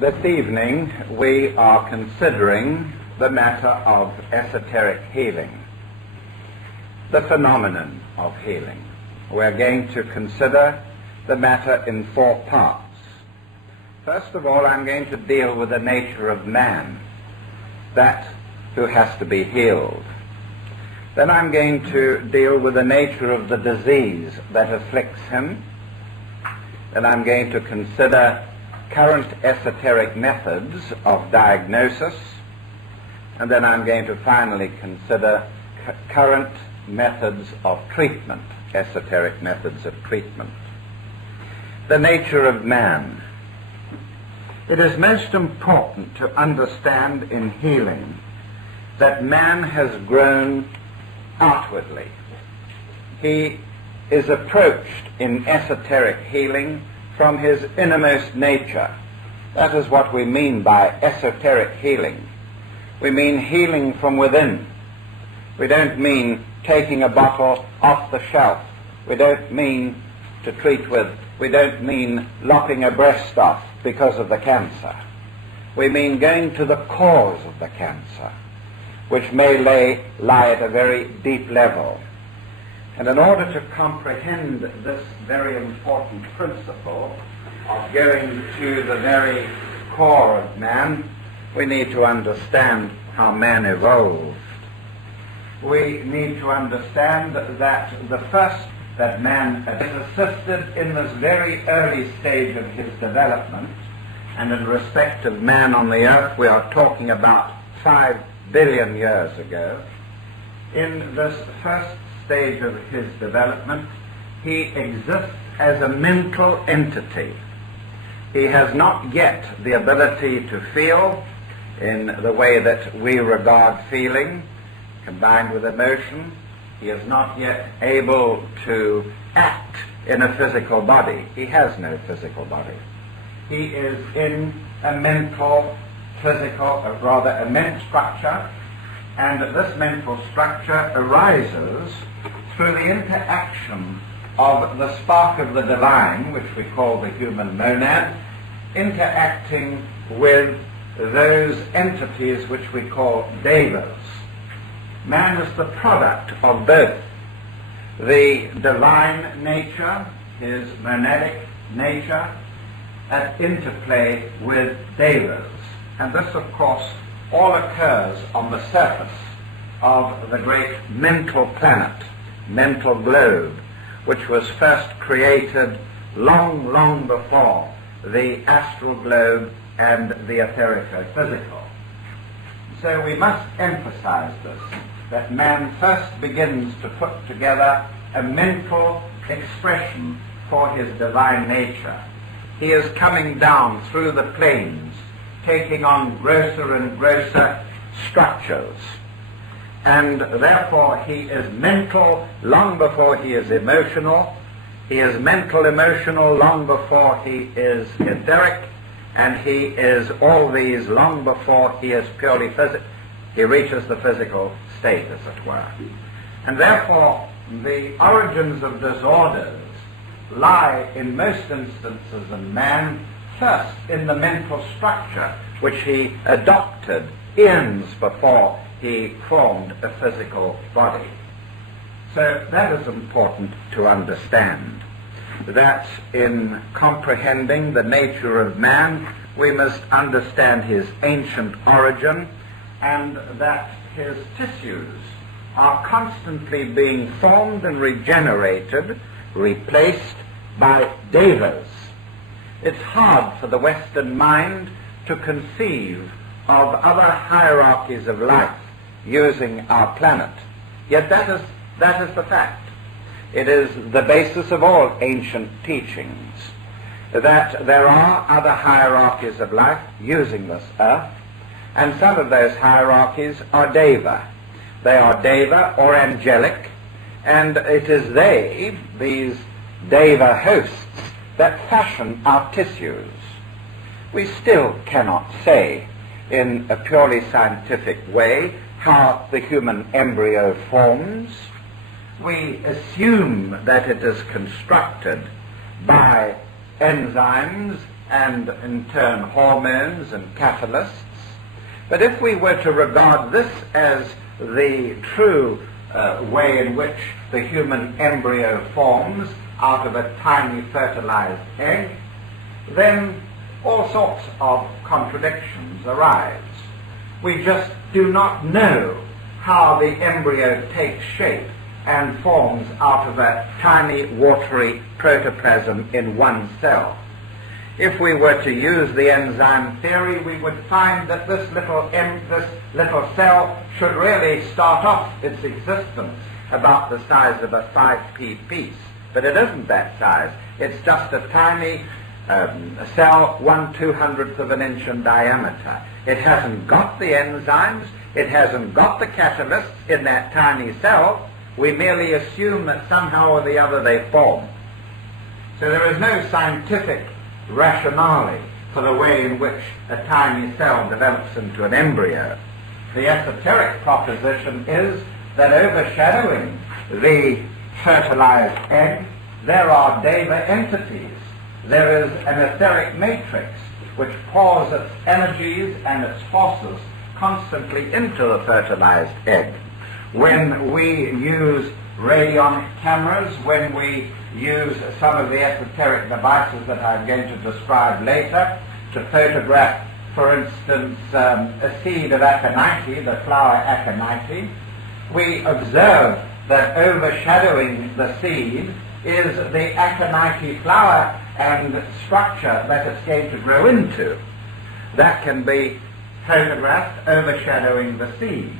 This evening we are considering the matter of esoteric healing, the phenomenon of healing. We're going to consider the matter in 4 parts. First of all, I'm going to deal with the nature of man, that who has to be healed. Then I'm going to deal with the nature of the disease that afflicts him. Then I'm going to consider current esoteric methods of diagnosis. And then I'm going to finally consider current methods of treatment, esoteric methods of treatment. The nature of man. It is most important to understand in healing that man has grown outwardly. He is approached in esoteric healing from his innermost nature. That is what we mean by esoteric healing. We mean healing from within. We don't mean taking a bottle off the shelf. We don't mean to treat with. We don't mean lopping a breast off because of the cancer. We mean going to the cause of the cancer, which may lie at a very deep level. And in order to comprehend this very important principle of going to the very core of man, we need to understand how man evolved. We need to understand that the first that man is assisted in this very early stage of his development, and in respect of man on the earth, we are talking about 5 billion years ago. In this first stage of his development, he exists as a mental entity. He has not yet the ability to feel in the way that we regard feeling, combined with emotion. He is not yet able to act in a physical body. He has no physical body. He is in a mental, physical, a mental structure, and this mental structure arises through the interaction of the spark of the divine, which we call the human monad, interacting with those entities which we call devas. Man is the product of both the divine nature, his monadic nature, at interplay with devas. And this, of course, all occurs on the surface of the great mental planet, mental globe, which was first created long, long before the astral globe and the etheric or physical. So we must emphasize this, that man first begins to put together a mental expression for his divine nature. He is coming down through the planes, taking on grosser and grosser structures. And therefore he is mental long before he is emotional. He is mental emotional long before he is etheric. And he is all these long before he is purely physical. He reaches the physical state, as it were. And therefore the origins of disorders lie in most instances in man first in the mental structure which he adopted eons before he formed a physical body. So that is important to understand, that in comprehending the nature of man, we must understand his ancient origin, and that his tissues are constantly being formed and regenerated, replaced by devas. It's hard for the Western mind to conceive of other hierarchies of life using our planet. Yet that is the fact. It is the basis of all ancient teachings, that there are other hierarchies of life using this earth, and some of those hierarchies are deva. They are deva or angelic, and it is they, these deva hosts, that fashion our tissues. We still cannot say in a purely scientific way how the human embryo forms. We assume that it is constructed by enzymes and in turn hormones and catalysts. But if we were to regard this as the true way in which the human embryo forms out of a tiny fertilized egg, then all sorts of contradictions arise. We just do not know how the embryo takes shape and forms out of a tiny watery protoplasm in one cell. If we were to use the enzyme theory, we would find that this little cell should really start off its existence about the size of a 5p piece. But it isn't that size. It's just a tiny cell 1/200th of an inch in diameter. It hasn't got the enzymes. It hasn't got the catalysts in that tiny cell. We merely assume that somehow or the other they form. So there is no scientific rationale for the way in which a tiny cell develops into an embryo. The esoteric proposition is that overshadowing the fertilized egg, there are deva entities. There is an etheric matrix which pours its energies and its forces constantly into the fertilized egg. When we use radionic cameras, when we use some of the esoteric devices that I'm going to describe later to photograph, for instance, a seed of Echinacea, the flower Echinacea, we observe that overshadowing the seed is the Echinacea flower and structure that it's going to grow into. That can be photographed overshadowing the seed.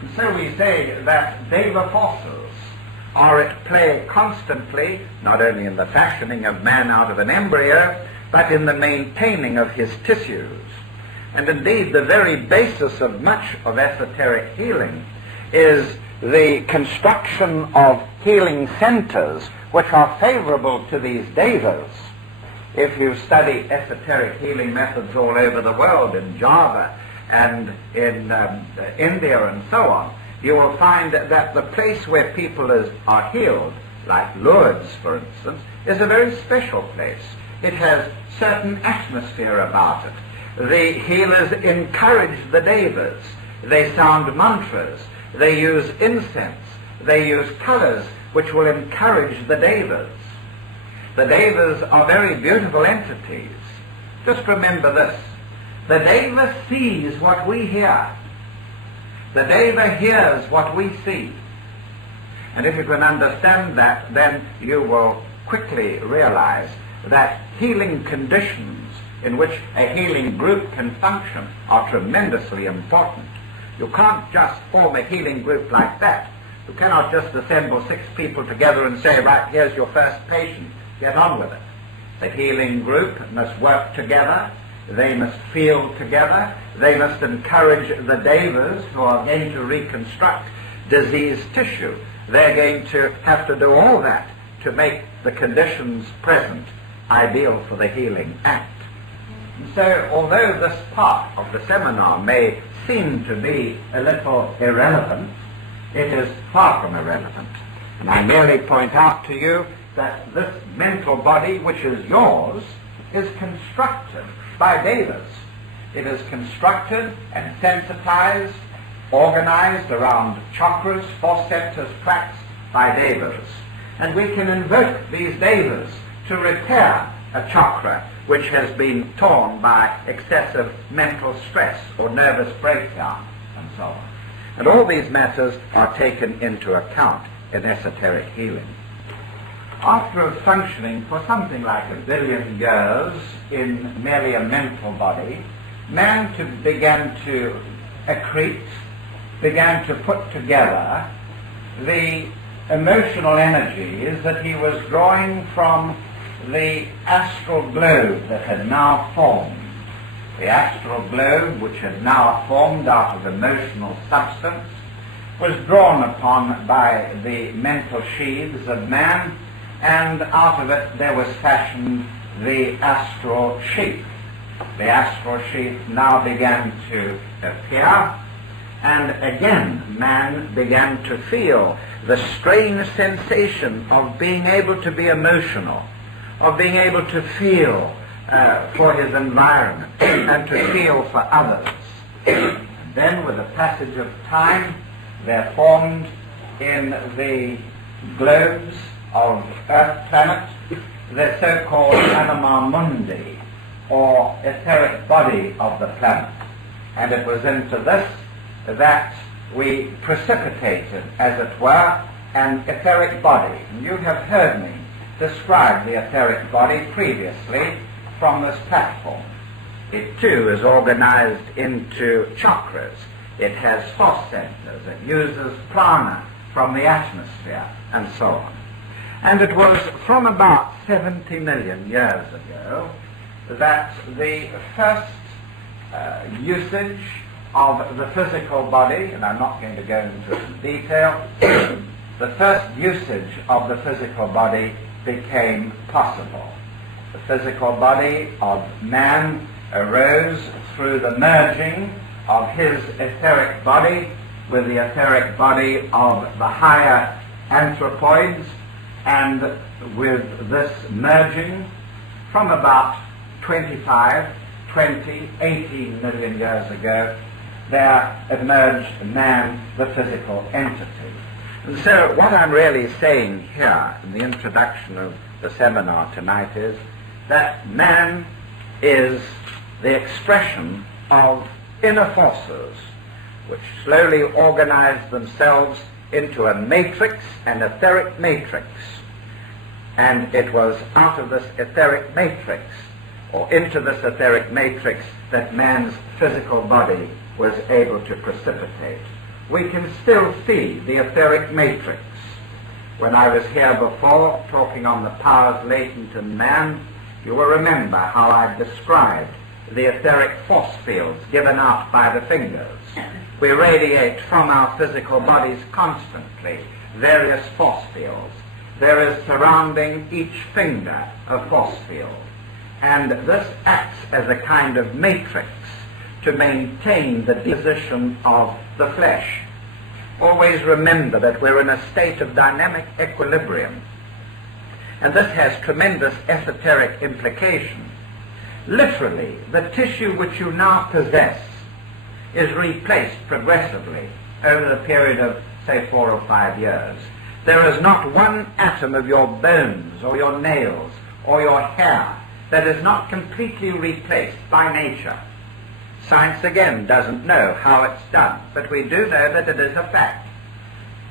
And so we say that deva forces are at play constantly, not only in the fashioning of man out of an embryo, but in the maintaining of his tissues. And indeed, the very basis of much of esoteric healing is the construction of healing centers which are favorable to these devas. If you study esoteric healing methods all over the world, in Java and in India and so on, you will find that the place where people are healed, like Lotus, for instance, is a very special place. It has certain atmosphere about it. The healers encourage the devas. They sound mantras. They use incense. They use colors which will encourage the devas. The devas are very beautiful entities. Just remember this. The deva sees what we hear. The deva hears what we see. And if you can understand that, then you will quickly realize that healing conditions in which a healing group can function are tremendously important. You can't just form a healing group like that. You cannot just assemble 6 people together and say, right, here's your first patient, get on with it. The healing group must work together. They must feel together. They must encourage the devas who are going to reconstruct diseased tissue. They're going to have to do all that to make the conditions present ideal for the healing act. And so, although this part of the seminar may seem to be a little irrelevant, it is far from irrelevant. And I merely point out to you that this mental body, which is yours, is constructed by devas. It is constructed and sensitized, organized around chakras, force centers, tracks by devas. And we can invoke these devas to repair a chakra which has been torn by excessive mental stress or nervous breakdown and so on. And all these matters are taken into account in esoteric healing. After functioning for something like 1 billion years in merely a mental body, man began to accrete, began to put together the emotional energies that he was drawing from the astral globe that had now formed. The astral globe, which had now formed out of emotional substance, was drawn upon by the mental sheaths of man, and out of it there was fashioned the astral sheath. The astral sheath now began to appear, and again man began to feel the strange sensation of being able to be emotional, of being able to feel for his environment and to feel for others. And then, with the passage of time, there formed in the globes of Earth planet the so-called anima mundi, or etheric body of the planet. And it was into this that we precipitated, as it were, an etheric body. And you have heard me describe the etheric body previously from this platform. It too is organized into chakras. It has force centers. It uses prana from the atmosphere, and so on. And it was from about 70 million years ago that the first usage of the physical body, and I'm not going to go into it in detail, the first usage of the physical body became possible. The physical body of man arose through the merging of his etheric body with the etheric body of the higher anthropoids, and with this merging, from about 25, 20, 18 million years ago, there emerged man, the physical entity. And so what I'm really saying here in the introduction of the seminar tonight is that man is the expression of inner forces which slowly organize themselves into a matrix, an etheric matrix. And it was out of this etheric matrix, or into this etheric matrix, that man's physical body was able to precipitate. We can still see the etheric matrix. When I was here before talking on the powers latent in man, you will remember how I described the etheric force fields given out by the fingers. We radiate from our physical bodies constantly various force fields. There is surrounding each finger a force field. And this acts as a kind of matrix to maintain the position of the flesh. Always remember that we're in a state of dynamic equilibrium. And this has tremendous esoteric implications. Literally, the tissue which you now possess is replaced progressively over the period of, say, 4 or 5 years. There is not one atom of your bones or your nails or your hair that is not completely replaced by nature. Science, again, doesn't know how it's done, but we do know that it is a fact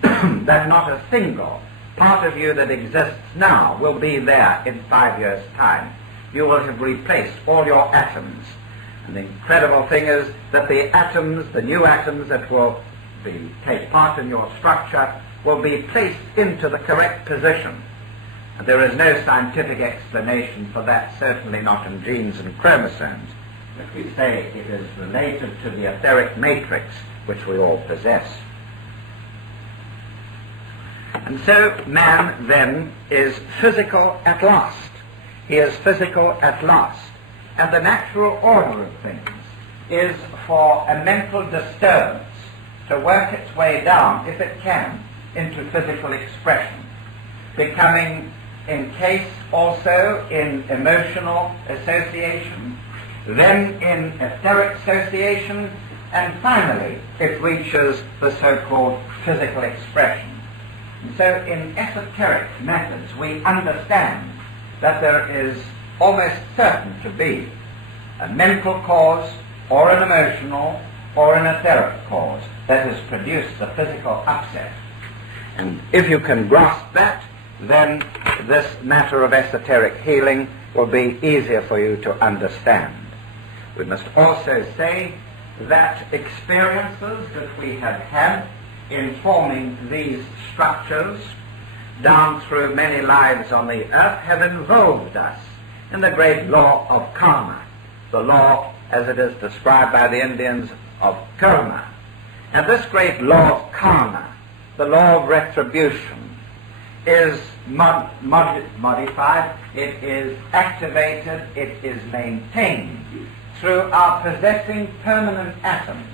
that not a single part of you that exists now will be there in 5 years' time. You will have replaced all your atoms. And the incredible thing is that the atoms, the new atoms that will take part in your structure, will be placed into the correct position. And there is no scientific explanation for that, certainly not in genes and chromosomes. But we say it is related to the etheric matrix which we all possess. And so man then is physical at last. He is physical at last. And the natural order of things is for a mental disturbance to work its way down, if it can, into physical expression, becoming encased also in emotional association, then in etheric association, and finally it reaches the so-called physical expression. And so in esoteric methods we understand that there is almost certain to be a mental cause or an emotional or an etheric cause that has produced the physical upset. And if you can grasp that, then this matter of esoteric healing will be easier for you to understand. We must also say that experiences that we have had in forming these structures down through many lives on the earth have involved us in the great law of karma, the law as it is described by the Indians of karma. And this great law of karma, the law of retribution, is modified, it is activated, it is maintained through our possessing permanent atoms.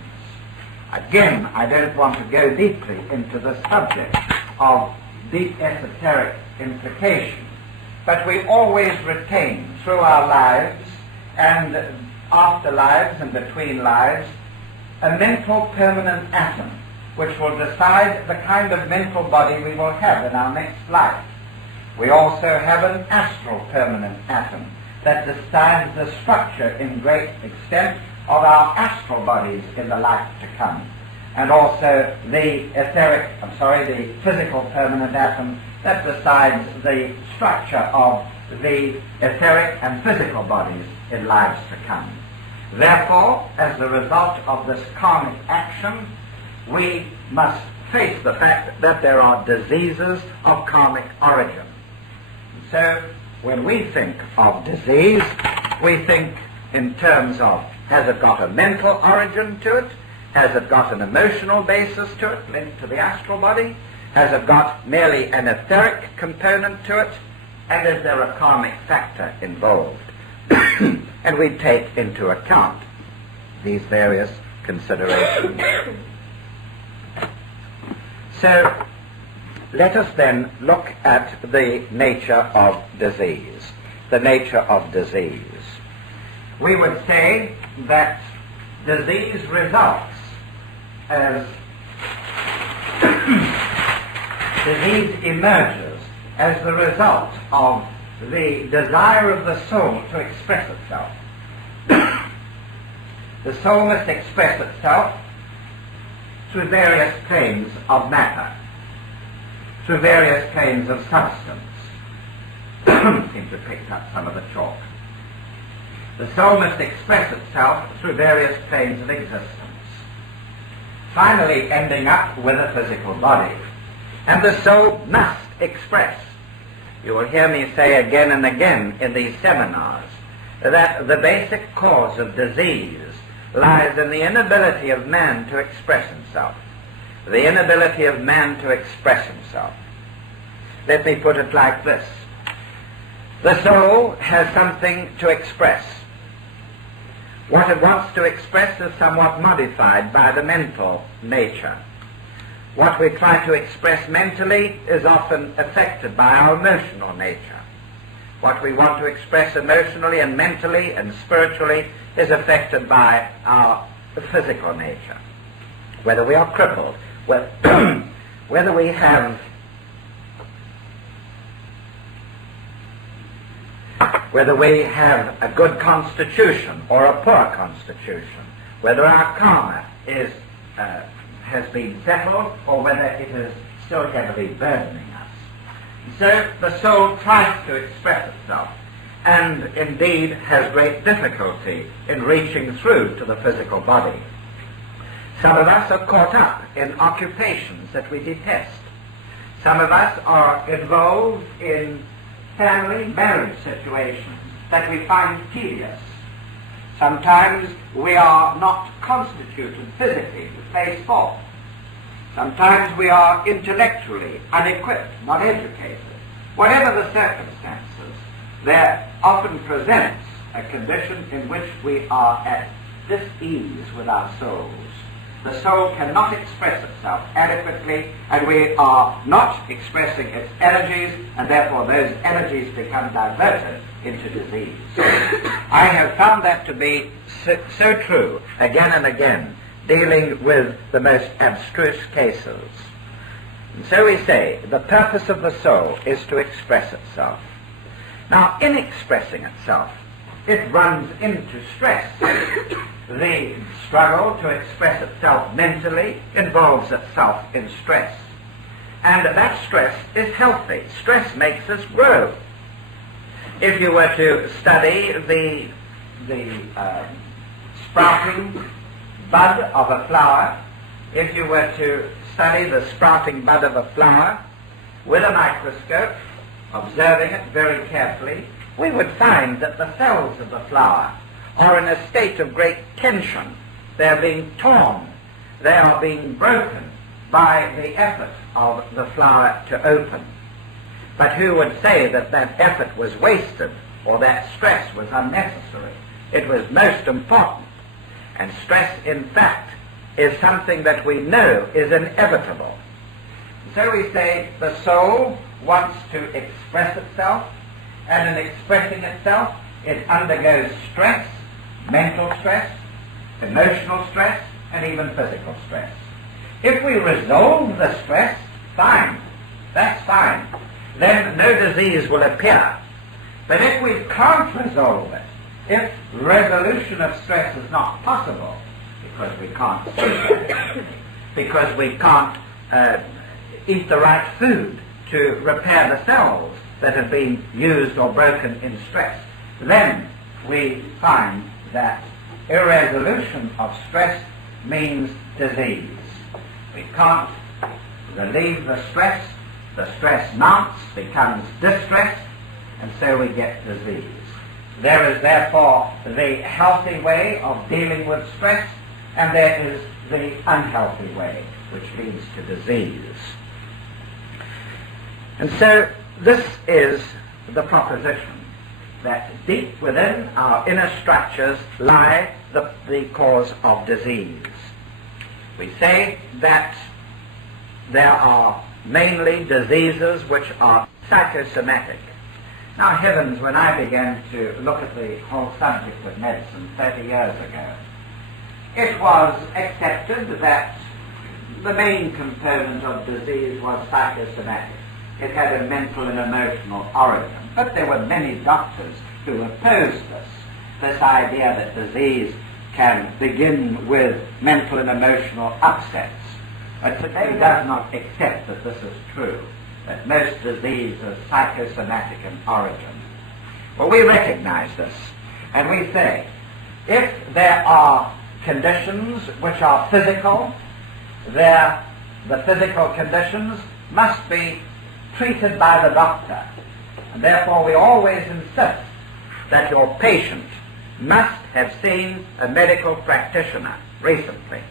Again, I don't want to go deeply into the subject of deep esoteric implications, but we always retain through our lives and afterlives and between lives a mental permanent atom which will decide the kind of mental body we will have in our next life. We also have an astral permanent atom that decides the structure in great extent of our astral bodies in the life to come, and also the the physical permanent atom that decides the structure of the etheric and physical bodies in lives to come. Therefore, as a result of this karmic action, we must face the fact that there are diseases of karmic origin. So, when we think of disease, we think in terms of, has it got a mental origin to it? Has it got an emotional basis to it, linked to the astral body? Has it got merely an etheric component to it? And is there a karmic factor involved? And we take into account these various considerations. So, let us then look at the nature of disease. The nature of disease. We would say that disease results as disease emerges as the result of the desire of the soul to express itself. The soul must express itself through various planes of matter, through various planes of substance. Seem to have picked up some of the chalk. The soul must express itself through various planes of existence, finally ending up with a physical body. And the soul must express. You will hear me say again and again in these seminars that the basic cause of disease lies in the inability of man to express himself. The inability of man to express himself. Let me put it like this. The soul has something to express. What it wants to express is somewhat modified by the mental nature. What we try to express mentally is often affected by our emotional nature. What we want to express emotionally and mentally and spiritually is affected by our physical nature. Whether we are crippled, whether we have a good constitution or a poor constitution, whether our karma has been settled or whether it is still heavily burdening us. So the soul tries to express itself and indeed has great difficulty in reaching through to the physical body. Some of us are caught up in occupations that we detest. Some of us are involved in family, marriage situations that we find tedious. Sometimes we are not constituted physically to play sport. Sometimes we are intellectually unequipped, not educated. Whatever the circumstances, there often presents a condition in which we are at dis-ease with our souls. The soul cannot express itself adequately, and we are not expressing its energies, and therefore those energies become diverted into disease. I have found that to be so true again and again, dealing with the most abstruse cases. And so we say the purpose of the soul is to express itself. Now, in expressing itself, it runs into stress. The struggle to express itself mentally involves itself in stress. And that stress is healthy. Stress makes us grow. If you were to study the sprouting bud of a flower, if you were to study the sprouting bud of a flower with a microscope, observing it very carefully, we would find that the cells of the flower are in a state of great tension. They are being torn. They are being broken by the effort of the flower to open. But who would say that that effort was wasted or that stress was unnecessary? It was most important. And stress, in fact, is something that we know is inevitable. So we say the soul wants to express itself. and in expressing itself, it undergoes stress, mental stress, emotional stress, and even physical stress. If we resolve the stress, fine, that's fine. Then no disease will appear. But if we can't resolve it, if resolution of stress is not possible, because we can't sleep, because we can't eat the right food to repair the cells that have been used or broken in stress, then we find that irresolution of stress means disease. We can't relieve the stress mounts, becomes distress, and so we get disease. There is therefore the healthy way of dealing with stress, and there is the unhealthy way, which leads to disease. And so this is the proposition, that deep within our inner structures lie the cause of disease. We say that there are mainly diseases which are psychosomatic. Now, heavens, when I began to look at the whole subject of medicine 30 years ago, it was accepted that the main component of disease was psychosomatic. It had a mental and emotional origin. But there were many doctors who opposed this idea that disease can begin with mental and emotional upsets. But today does not accept that this is true, that most disease is psychosomatic in origin. Well, we recognize this, and we say, if there are conditions which are physical, the physical conditions must be treated by the doctor. And therefore we always insist that your patient must have seen a medical practitioner recently.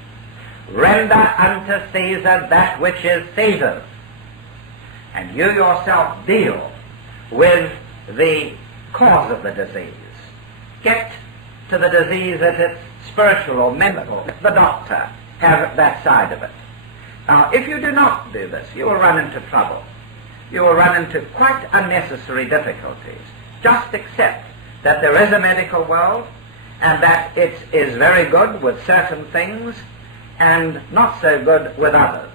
Render unto Caesar that which is Caesar's. And you yourself deal with the cause of the disease. Get to the disease at its spiritual or mental. The doctor have that side of it. Now, if you do not do this, you will run into trouble. You will run into quite unnecessary difficulties. Just accept that there is a medical world and that it is very good with certain things and not so good with others.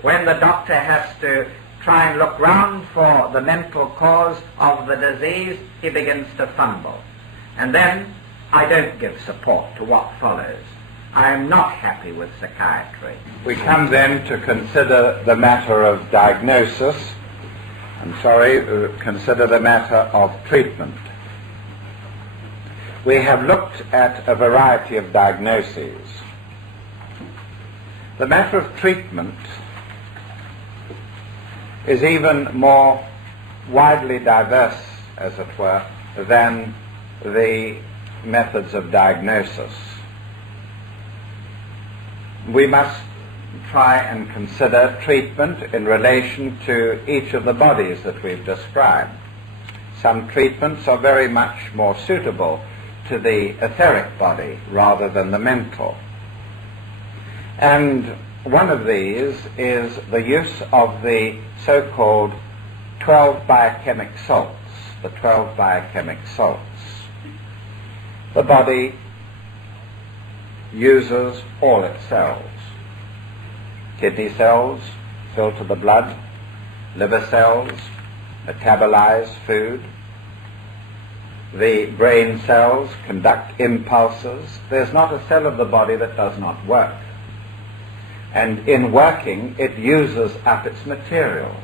When the doctor has to try and look round for the mental cause of the disease, he begins to fumble. And then I don't give support to what follows. I am not happy with psychiatry. We come then to consider the matter of diagnosis. Consider the matter of treatment. We have looked at a variety of diagnoses. The matter of treatment is even more widely diverse, as it were, than the methods of diagnosis. We must try and consider treatment in relation to each of the bodies that we've described. Some treatments are very much more suitable to the etheric body rather than the mental. And one of these is the use of the so-called 12 biochemic salts, the 12 biochemic salts. The body uses all its cells. Kidney cells filter the blood, liver cells metabolize food, the brain cells conduct impulses. There's not a cell of the body that does not work. And in working, it uses up its materials.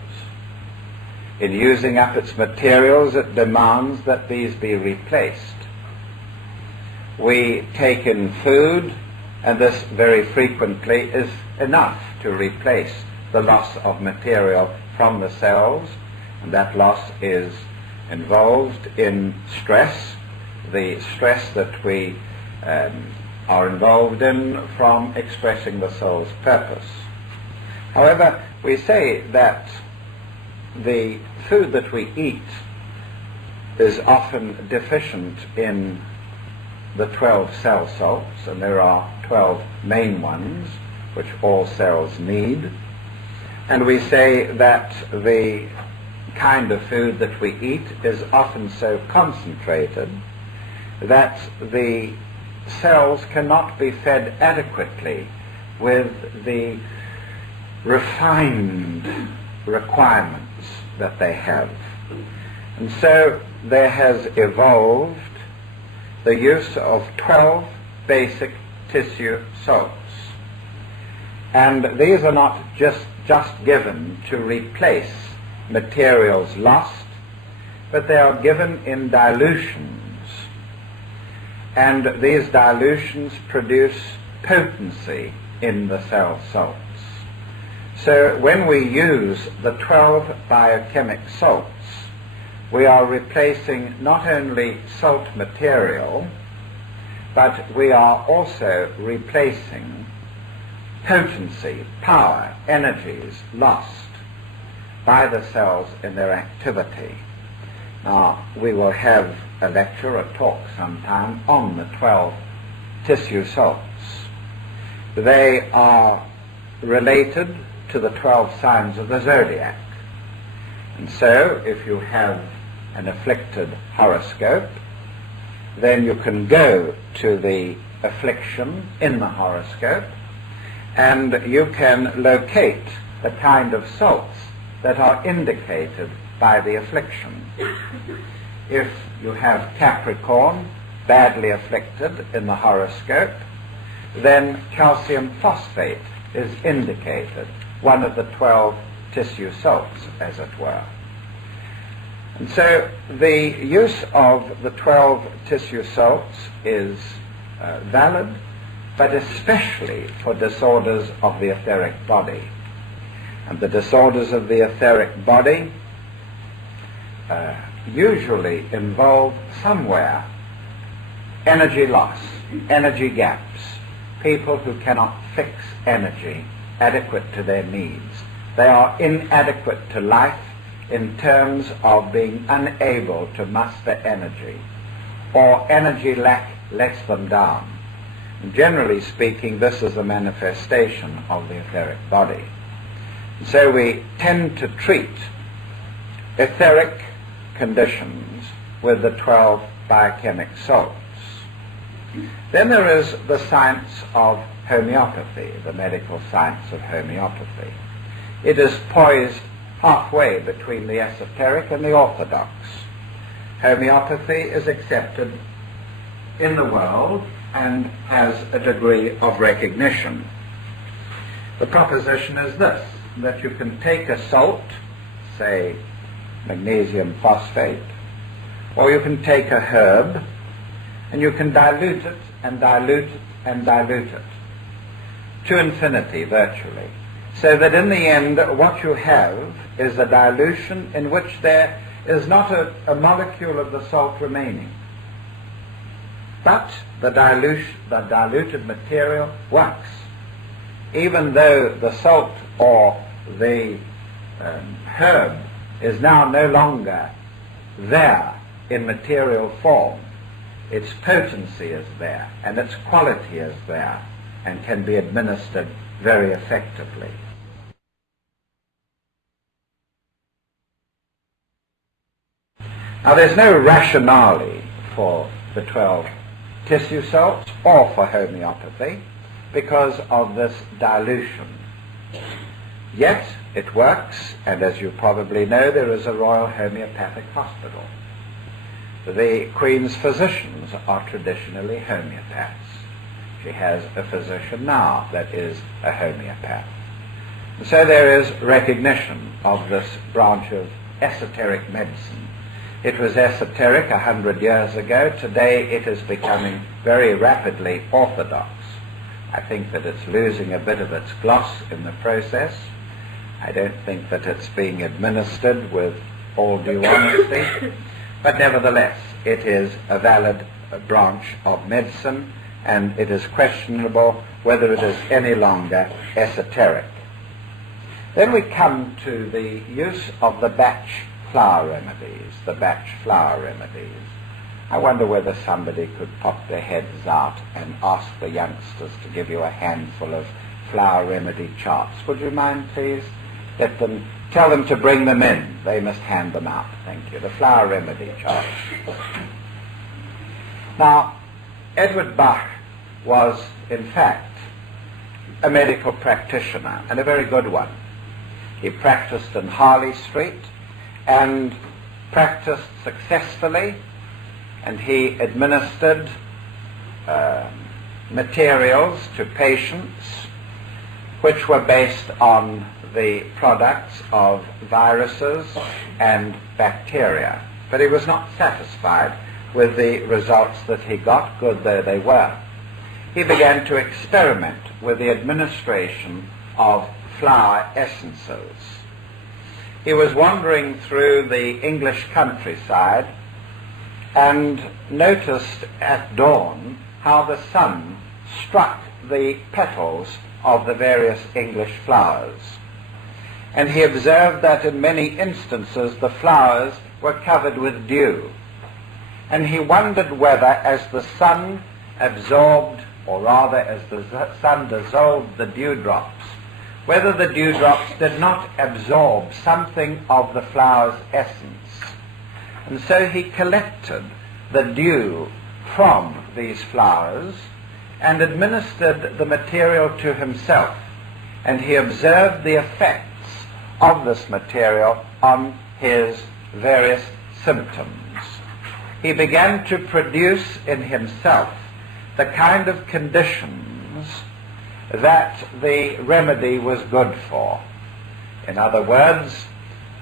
In using up its materials, it demands that these be replaced. We take in food, and this very frequently is enough to replace the loss of material from the cells, and that loss is involved in stress, the stress that we are involved in from expressing the soul's purpose. However, we say that the food that we eat is often deficient in the 12 cell salts, and there are 12 main ones which all cells need. And we say that the kind of food that we eat is often so concentrated that the cells cannot be fed adequately with the refined requirements that they have. And so there has evolved the use of 12 basic tissue salts. And these are not just given to replace materials lost, but they are given in dilutions. And these dilutions produce potency in the cell salts. So when we use the 12 biochemic salts, we are replacing not only salt material, but we are also replacing potency, power, energies lost by the cells in their activity. Now, we will have a lecture or talk sometime on the 12 tissue salts. They are related to the 12 signs of the zodiac. And so, if you have an afflicted horoscope, then you can go to the affliction in the horoscope and you can locate the kind of salts that are indicated by the affliction. If you have Capricorn badly afflicted in the horoscope, then calcium phosphate is indicated, one of the 12 tissue salts, as it were. And so the use of the 12 tissue salts is valid, but especially for disorders of the etheric body. And the disorders of the etheric body usually involve somewhere energy loss, energy gaps, people who cannot fix energy adequate to their needs. They are inadequate to life in terms of being unable to muster energy, or energy lack lets them down. And generally speaking, this is a manifestation of the etheric body. So we tend to treat etheric conditions with the 12 biochemic salts. Then there is the science of homeopathy, the medical science of homeopathy. It is poised halfway between the esoteric and the orthodox. Homeopathy is accepted in the world and has a degree of recognition. The proposition is this, that you can take a salt, say magnesium phosphate, or you can take a herb and you can dilute it and dilute it and dilute it to infinity virtually, so that in the end what you have is a dilution in which there is not a molecule of the salt remaining, but the diluted material works. Even though the salt or the herb is now no longer there in material form, its potency is there and its quality is there and can be administered very effectively. Now there's no rationale for the 12 tissue salts or for homeopathy because of this dilution. Yet it works, and as you probably know, there is a Royal Homeopathic Hospital. The Queen's physicians are traditionally homeopaths. She has a physician now that is a homeopath. And so there is recognition of this branch of esoteric medicine. It was esoteric 100 years ago. Today it is becoming very rapidly orthodox. I think that it's losing a bit of its gloss in the process. I don't think that it's being administered with all due honesty, but nevertheless it is a valid branch of medicine, and it is questionable whether it is any longer esoteric. Then we come to the use of the Bach flower remedies, I wonder whether somebody could pop their heads out and ask the youngsters to give you a handful of flower remedy charts. Would you mind, please? Let them Tell them to bring them in. They must hand them out. Thank you. The flower remedy charge. Now, Edward Bach was, in fact, a medical practitioner, and a very good one. He practiced in Harley Street and practiced successfully, and he administered materials to patients which were based on the products of viruses and bacteria. But he was not satisfied with the results that he got, good though they were. He began to experiment with the administration of flower essences. He was wandering through the English countryside and noticed at dawn how the sun struck the petals of the various English flowers. And he observed that in many instances the flowers were covered with dew. And he wondered whether, as the sun absorbed, or rather as the sun dissolved the dewdrops, whether the dewdrops did not absorb something of the flower's essence. And so he collected the dew from these flowers and administered the material to himself, and he observed the effects of this material on his various symptoms. He began to produce in himself the kind of conditions that the remedy was good for. In other words,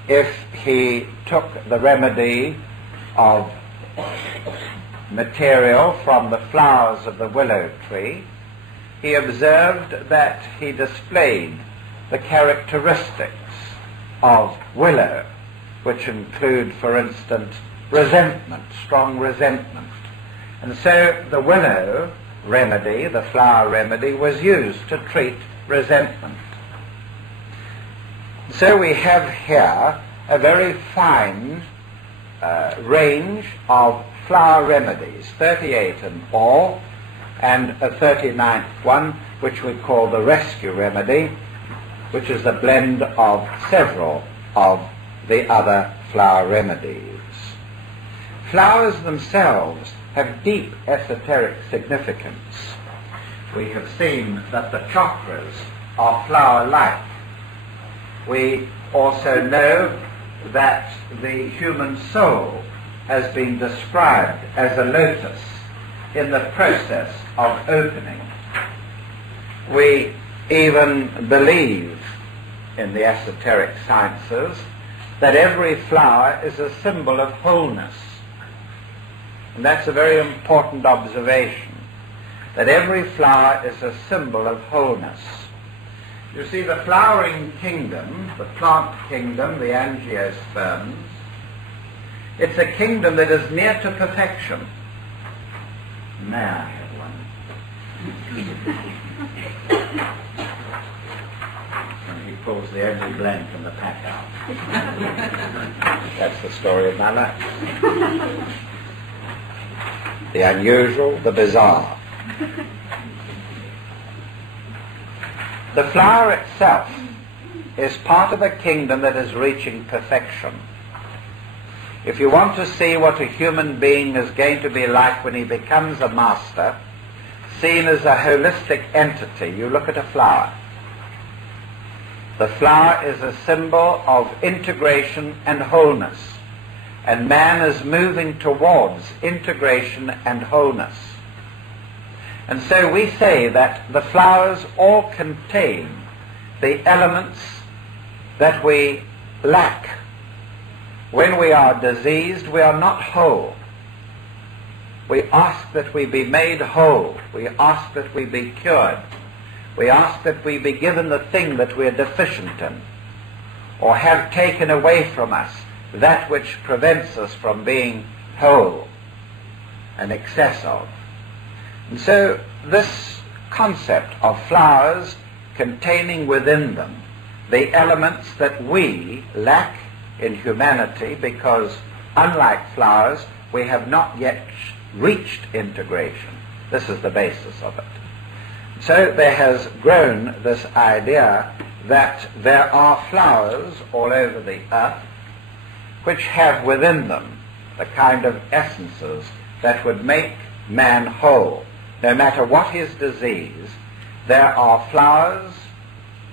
if he took the remedy of material from the flowers of the willow tree, he observed that he displayed the characteristics of willow, which include, for instance, resentment, strong resentment. And so the willow remedy, the flower remedy, was used to treat resentment. So we have here a very fine range of flower remedies, 38 in all, and a 39th one, which we call the rescue remedy, which is a blend of several of the other flower remedies. Flowers themselves have deep esoteric significance. We have seen that the chakras are flower-like. We also know that the human soul has been described as a lotus in the process of opening. We even believe in the esoteric sciences that every flower is a symbol of wholeness. And that's a very important observation, that every flower is a symbol of wholeness. You see, the flowering kingdom, the plant kingdom, the angiosperms, it's a kingdom that is near to perfection. May I have one? And he pulls the only blend from the pack out. That's the story of my life. The unusual, the bizarre. The flower itself is part of a kingdom that is reaching perfection. If you want to see what a human being is going to be like when he becomes a master, seen as a holistic entity, you look at a flower. The flower is a symbol of integration and wholeness, and man is moving towards integration and wholeness. And so we say that the flowers all contain the elements that we lack. When we are diseased, we are not whole. We ask that we be made whole. We ask that we be cured. We ask that we be given the thing that we are deficient in, or have taken away from us that which prevents us from being whole and excess of. And so this concept of flowers containing within them the elements that we lack in humanity, because unlike flowers, we have not yet reached integration. This is the basis of it. So there has grown this idea that there are flowers all over the earth which have within them the kind of essences that would make man whole. No matter what his disease, there are flowers,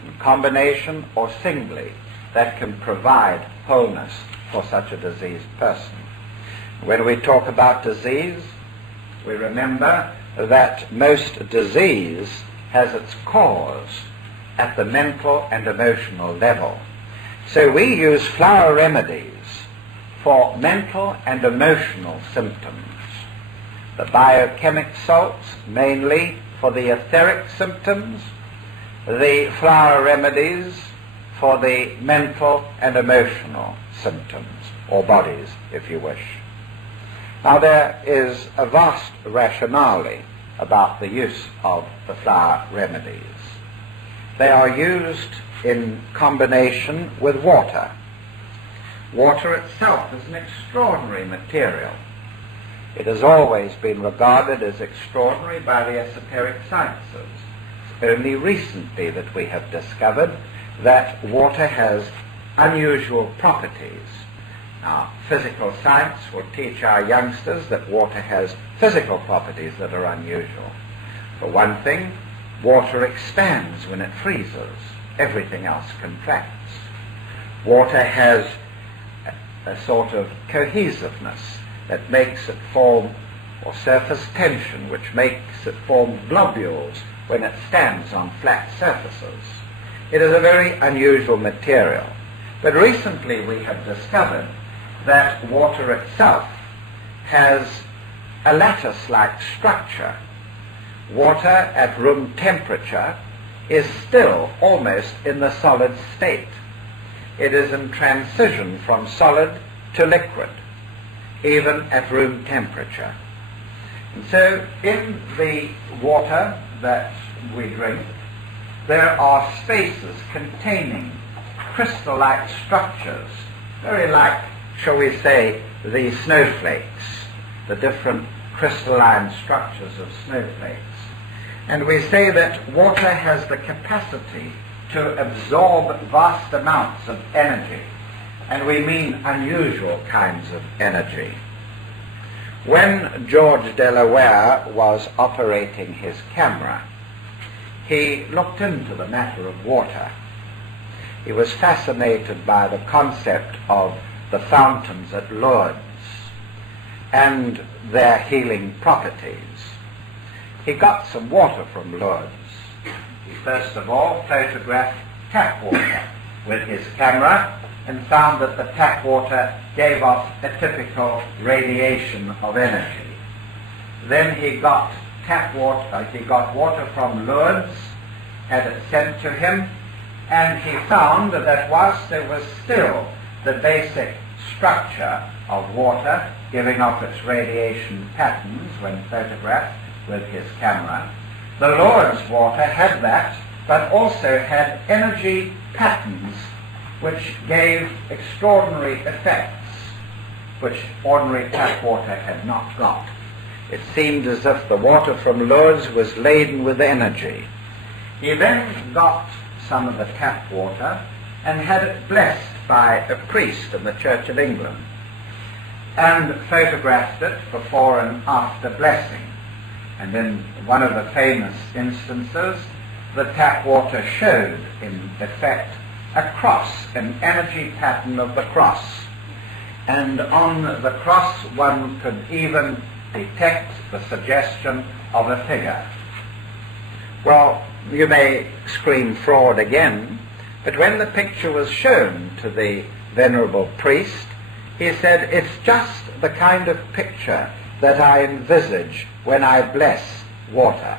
in combination or singly, that can provide wholeness for such a diseased person. When we talk about disease, we remember that most disease has its cause at the mental and emotional level. So we use flower remedies for mental and emotional symptoms. The biochemical salts mainly for the etheric symptoms, the flower remedies for the mental and emotional symptoms, or bodies, if you wish. Now there is a vast rationale about the use of the flower remedies. They are used in combination with water. Water itself is an extraordinary material. It has always been regarded as extraordinary by the esoteric sciences. It's only recently that we have discovered that water has unusual properties. Now, physical science will teach our youngsters that water has physical properties that are unusual. For one thing, water expands when it freezes. Everything else contracts. Water has a sort of cohesiveness that makes it form, or surface tension, which makes it form globules when it stands on flat surfaces. It is a very unusual material. But recently we have discovered that water itself has a lattice-like structure. Water at room temperature is still almost in the solid state. It is in transition from solid to liquid, even at room temperature. And so in the water that we drink, there are spaces containing crystal-like structures, very like, shall we say, the snowflakes, the different crystalline structures of snowflakes. And we say that water has the capacity to absorb vast amounts of energy, and we mean unusual kinds of energy. When George Delaware was operating his camera, he looked into the matter of water. He was fascinated by the concept of the fountains at Lourdes and their healing properties. He got some water from Lourdes. He first of all photographed tap water with his camera and found that the tap water gave off a typical radiation of energy. Then he got water from Lourdes, had it sent to him, and he found that whilst there was still the basic structure of water giving off its radiation patterns when photographed with his camera, the Lourdes water had that, but also had energy patterns which gave extraordinary effects which ordinary tap water had not got. It seemed as if the water from Lourdes was laden with energy. He then got some of the tap water and had it blessed by a priest in the Church of England and photographed it before and after blessing. And in one of the famous instances, the tap water showed, in effect, a cross, an energy pattern of the cross. And on the cross one could even detect the suggestion of a figure. Well, you may scream fraud again, but when the picture was shown to the venerable priest, he said, "It's just the kind of picture that I envisage when I bless water."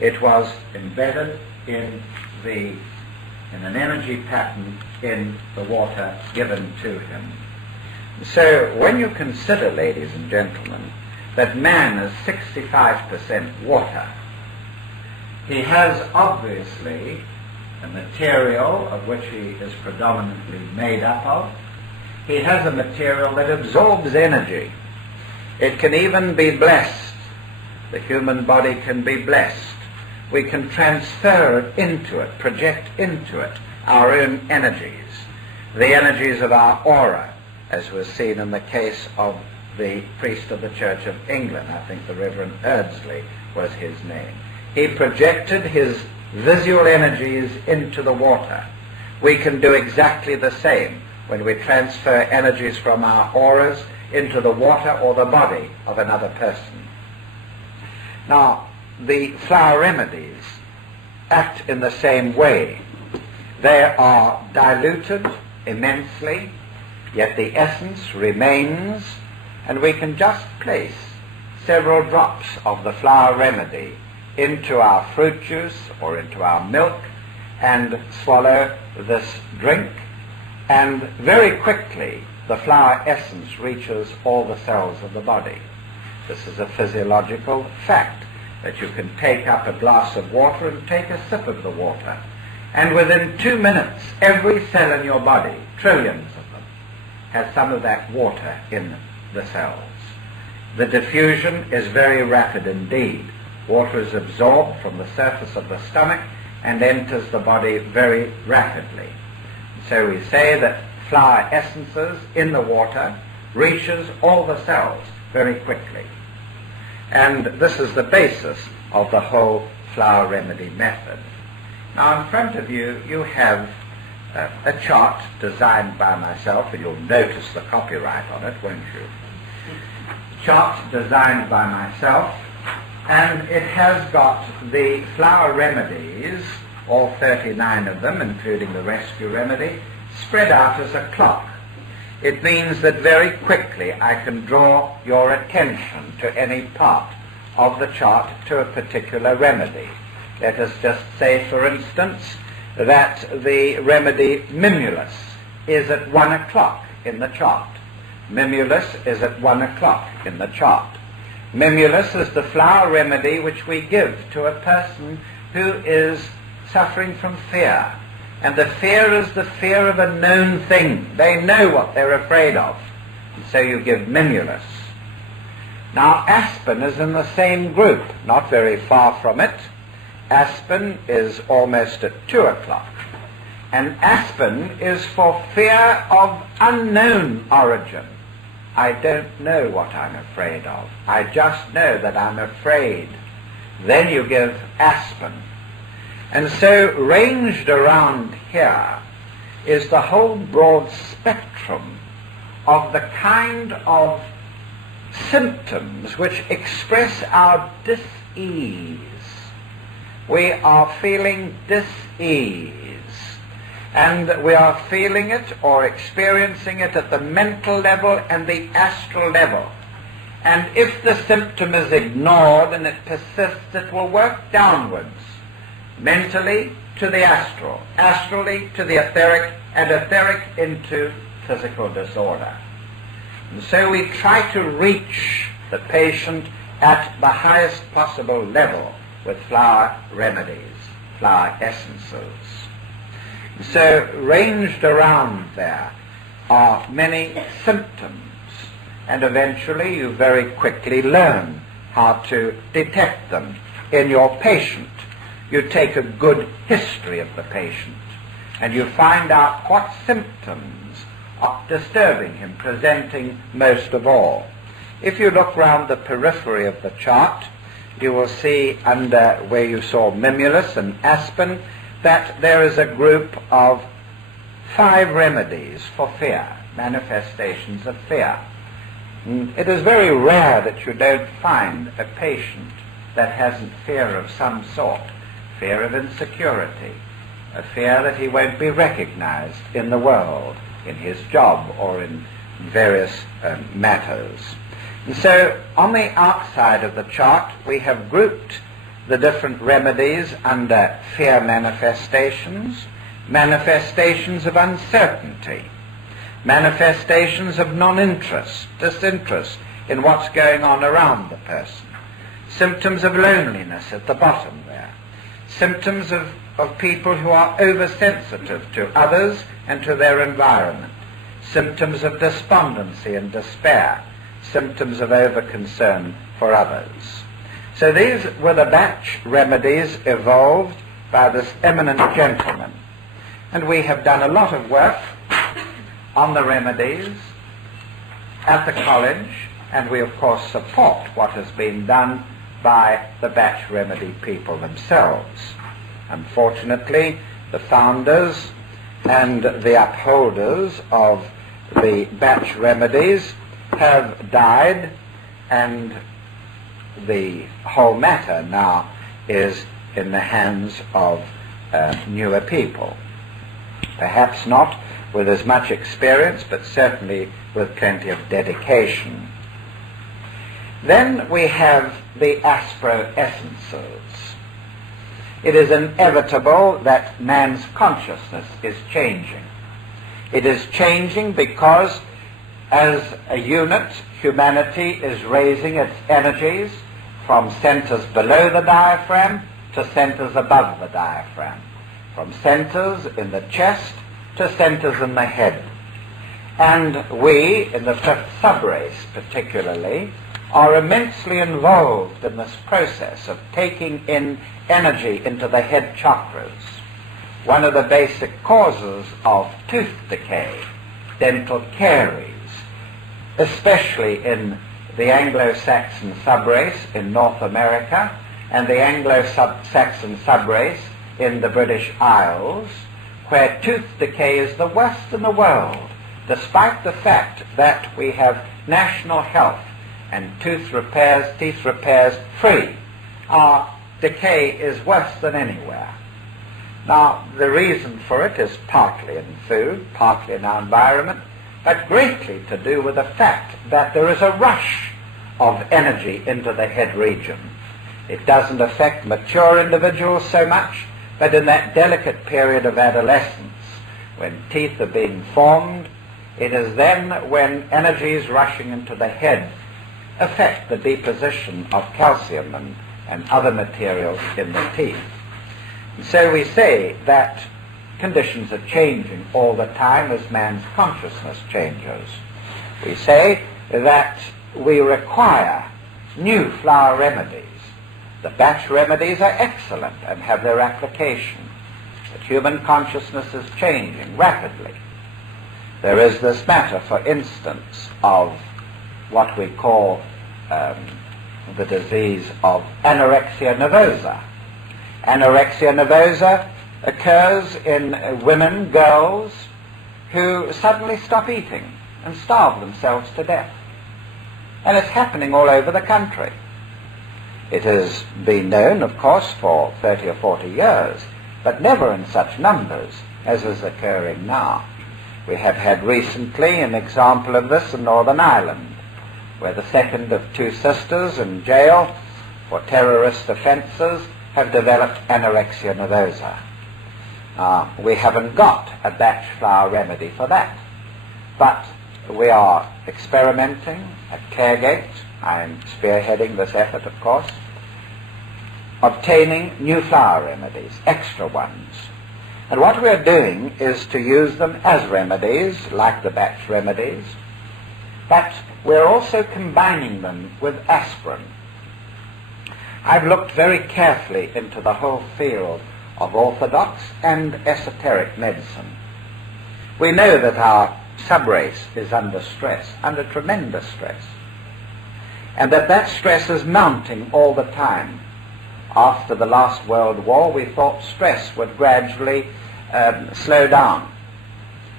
It was embedded in an energy pattern in the water given to him. So when you consider, ladies and gentlemen, that man is 65% water, he has obviously a material of which he is predominantly made up of. He has a material that absorbs energy. It can even be blessed. The human body can be blessed we can transfer into it, project into it, our own energies, the energies of our aura, as was seen in the case of the priest of the Church of England. I think the Reverend Erdsley was his name. He projected his visual energies into the water. We can do exactly the same when we transfer energies from our auras into the water or the body of another person. Now, the flower remedies act in the same way. They are diluted immensely, yet the essence remains, and we can just place several drops of the flower remedy into our fruit juice or into our milk and swallow this drink, and very quickly the flower essence reaches all the cells of the body. This is a physiological fact, that you can take up a glass of water and take a sip of the water, and within 2 minutes every cell in your body, trillions of them, has some of that water in the cells. The diffusion is very rapid indeed. Water is absorbed from the surface of the stomach and enters the body very rapidly. So we say that flower essences in the water reaches all the cells very quickly. And this is the basis of the whole flower remedy method. Now in front of you, you have a chart designed by myself, and you'll notice the copyright on it, won't you? Chart designed by myself, and it has got the flower remedies, all 39 of them, including the rescue remedy, spread out as a clock. It means that very quickly I can draw your attention to any part of the chart to a particular remedy. Let us just say, for instance, that the remedy Mimulus is at 1 o'clock in the chart. Mimulus is at 1 o'clock in the chart. Mimulus is the flower remedy which we give to a person who is suffering from fear. And the fear is the fear of a known thing. They know what they're afraid of. And so you give Mimulus. Now aspen is in the same group, not very far from it. Aspen is almost at 2 o'clock. And aspen is for fear of unknown origin. I don't know what I'm afraid of. I just know that I'm afraid. Then you give aspen. And so ranged around here is the whole broad spectrum of the kind of symptoms which express our dis-ease. We are feeling dis-ease, and we are feeling it or experiencing it at the mental level and the astral level. And if the symptom is ignored and it persists, it will work downwards, mentally to the astral, astrally to the etheric, and etheric into physical disorder. And so we try to reach the patient at the highest possible level with flower remedies, flower essences. So ranged around there are many symptoms, and eventually you very quickly learn how to detect them in your patient. You take a good history of the patient, and you find out what symptoms are disturbing him, presenting most of all. If you look round the periphery of the chart, you will see under where you saw Mimulus and aspen that there is a group of 5 remedies for fear, manifestations of fear. And it is very rare that you don't find a patient that hasn't fear of some sort. Fear of insecurity, a fear that he won't be recognized in the world, in his job, or in various matters. And so on the outside of the chart we have grouped the different remedies under fear manifestations, manifestations of uncertainty, manifestations of non-interest, disinterest in what's going on around the person, symptoms of loneliness at the bottom there, symptoms of people who are oversensitive to others and to their environment, symptoms of despondency and despair, symptoms of over-concern for others. So these were the Bach remedies evolved by this eminent gentleman. And we have done a lot of work on the remedies at the college, and we of course support what has been done by the Bach remedy people themselves. Unfortunately, the founders and the upholders of the Bach remedies have died, and the whole matter now is in the hands of newer people. Perhaps not with as much experience, but certainly with plenty of dedication. Then we have the aspro essences. It is inevitable that man's consciousness is changing. It is changing because as a unit, humanity is raising its energies from centers below the diaphragm to centers above the diaphragm, from centers in the chest to centers in the head. And we, in the fifth subrace particularly, are immensely involved in this process of taking in energy into the head chakras. One of the basic causes of tooth decay, dental caries, especially in the Anglo-Saxon subrace in North America and the Anglo-Saxon subrace in the British Isles, where tooth decay is the worst in the world, despite the fact that we have national health and teeth repairs free. Our decay is worse than anywhere. Now, the reason for it is partly in food, partly in our environment, but greatly to do with the fact that there is a rush of energy into the head region. It doesn't affect mature individuals so much, but in that delicate period of adolescence, when teeth are being formed, it is then when energies rushing into the head affect the deposition of calcium and other materials in the teeth. And so we say that conditions are changing all the time as man's consciousness changes. We say that we require new flower remedies. The Bach remedies are excellent and have their application, but human consciousness is changing rapidly. There is this matter, for instance, of what we call the disease of anorexia nervosa. Anorexia nervosa occurs in women, girls, who suddenly stop eating and starve themselves to death. And it's happening all over the country. It has been known, of course, for 30 or 40 years, but never in such numbers as is occurring now. We have had recently an example of this in Northern Ireland, where the second of two sisters in jail for terrorist offences have developed anorexia nervosa. We haven't got a Bach flower remedy for that, but we are experimenting at Caregate. I'm spearheading this effort, of course, obtaining new flower remedies, extra ones. And what we're doing is to use them as remedies, like the Bach remedies, but we're also combining them with aspirin. I've looked very carefully into the whole field of orthodox and esoteric medicine. We know that our subrace is under stress, under tremendous stress, and that stress is mounting all the time. After the last World War, we thought stress would gradually slow down,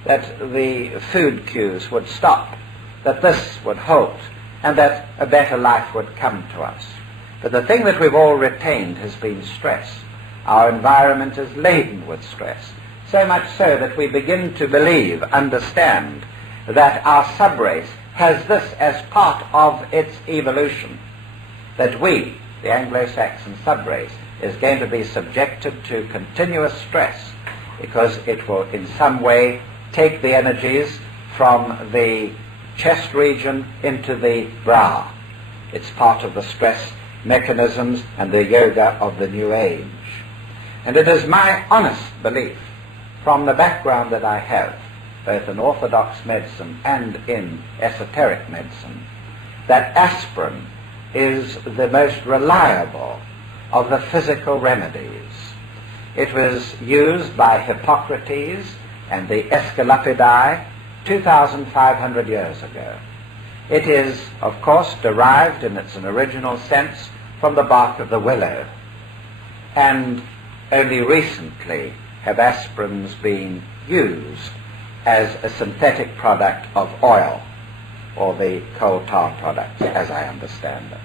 that the food queues would stop, that this would halt, and that a better life would come to us. But the thing that we've all retained has been stress. Our environment is laden with stress, so much so that we begin to believe, understand, that our subrace has this as part of its evolution, that we, the Anglo-Saxon subrace, is going to be subjected to continuous stress because it will in some way take the energies from the chest region into the brow. It's part of the stress mechanisms and the yoga of the New Age. And it is my honest belief, from the background that I have, both in orthodox medicine and in esoteric medicine, that aspirin is the most reliable of the physical remedies. It was used by Hippocrates and the Aesculapidae 2,500 years ago. It is, of course, derived in its original sense from the bark of the willow, and only recently have aspirins been used as a synthetic product of oil, or the coal tar product, as I understand it.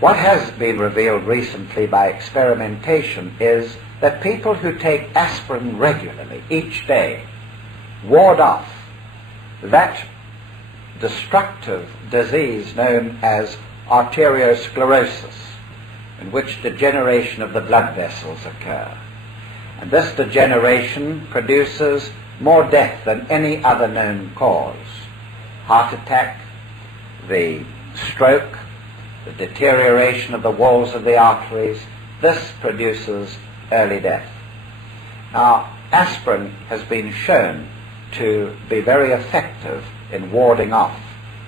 What has been revealed recently by experimentation is that people who take aspirin regularly each day ward off that destructive disease known as arteriosclerosis, in which degeneration of the blood vessels occur. And this degeneration produces more death than any other known cause. Heart attack, the stroke, the deterioration of the walls of the arteries, this produces early death. Now, aspirin has been shown to be very effective in warding off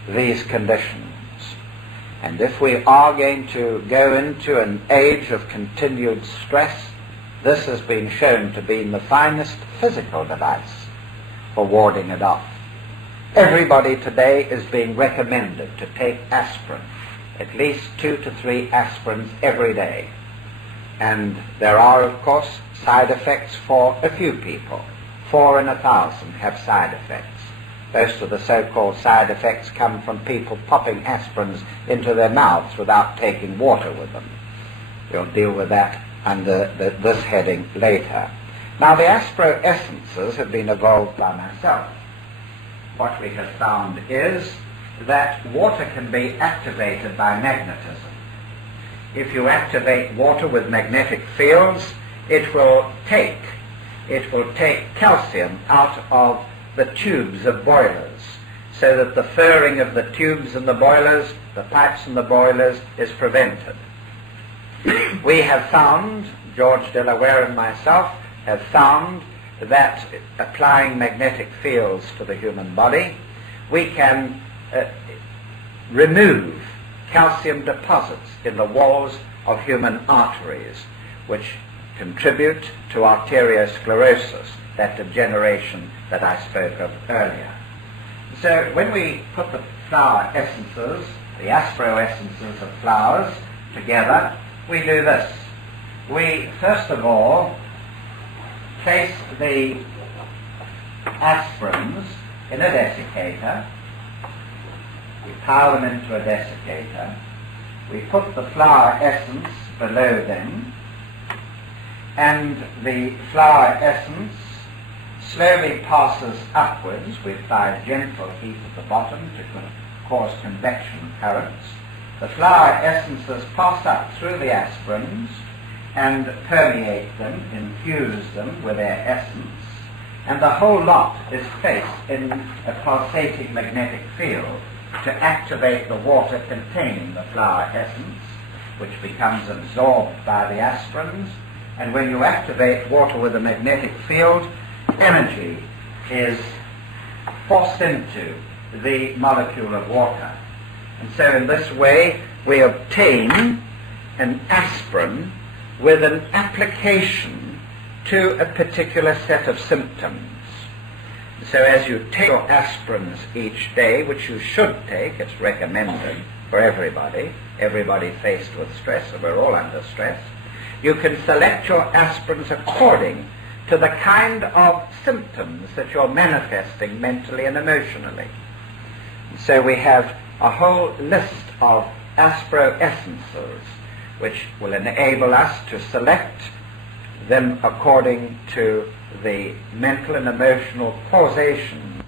these conditions. And if we are going to go into an age of continued stress, this has been shown to be the finest physical device for warding it off. Everybody today is being recommended to take aspirin, at least 2 to 3 aspirins every day. And there are, of course, side effects for a few people. 4 in 1,000 have side effects. Most of the so-called side effects come from people popping aspirins into their mouths without taking water with them. We'll deal with that under this heading later. Now, the aspro essences have been evolved by myself. What we have found is that water can be activated by magnetism. If you activate water with magnetic fields, it will take calcium out of the tubes of boilers, so that the furring of the tubes and the boilers, the pipes and the boilers, is prevented. We have found, George Delaware and myself have found, that applying magnetic fields to the human body, we can remove calcium deposits in the walls of human arteries, which contribute to arteriosclerosis, that degeneration that I spoke of earlier. So when we put the flower essences, the aspro essences of flowers, together, we do this. We, first of all, place the aspirins in a desiccator. We pile them into a desiccator. We put the flower essence below them, and the flower essence slowly passes upwards. We apply gentle heat at the bottom to cause convection currents. The flower essences pass up through the aspirins and permeate them, infuse them with their essence, and the whole lot is placed in a pulsating magnetic field to activate the water containing the flower essence, which becomes absorbed by the aspirins. And when you activate water with a magnetic field, energy is forced into the molecule of water. And so in this way we obtain an aspirin with an application to a particular set of symptoms. So as you take your aspirins each day, which you should take, it's recommended for everybody faced with stress, and we're all under stress, you can select your aspirins according to the kind of symptoms that you're manifesting mentally and emotionally. So we have a whole list of aspro essences which will enable us to select them according to the mental and emotional causation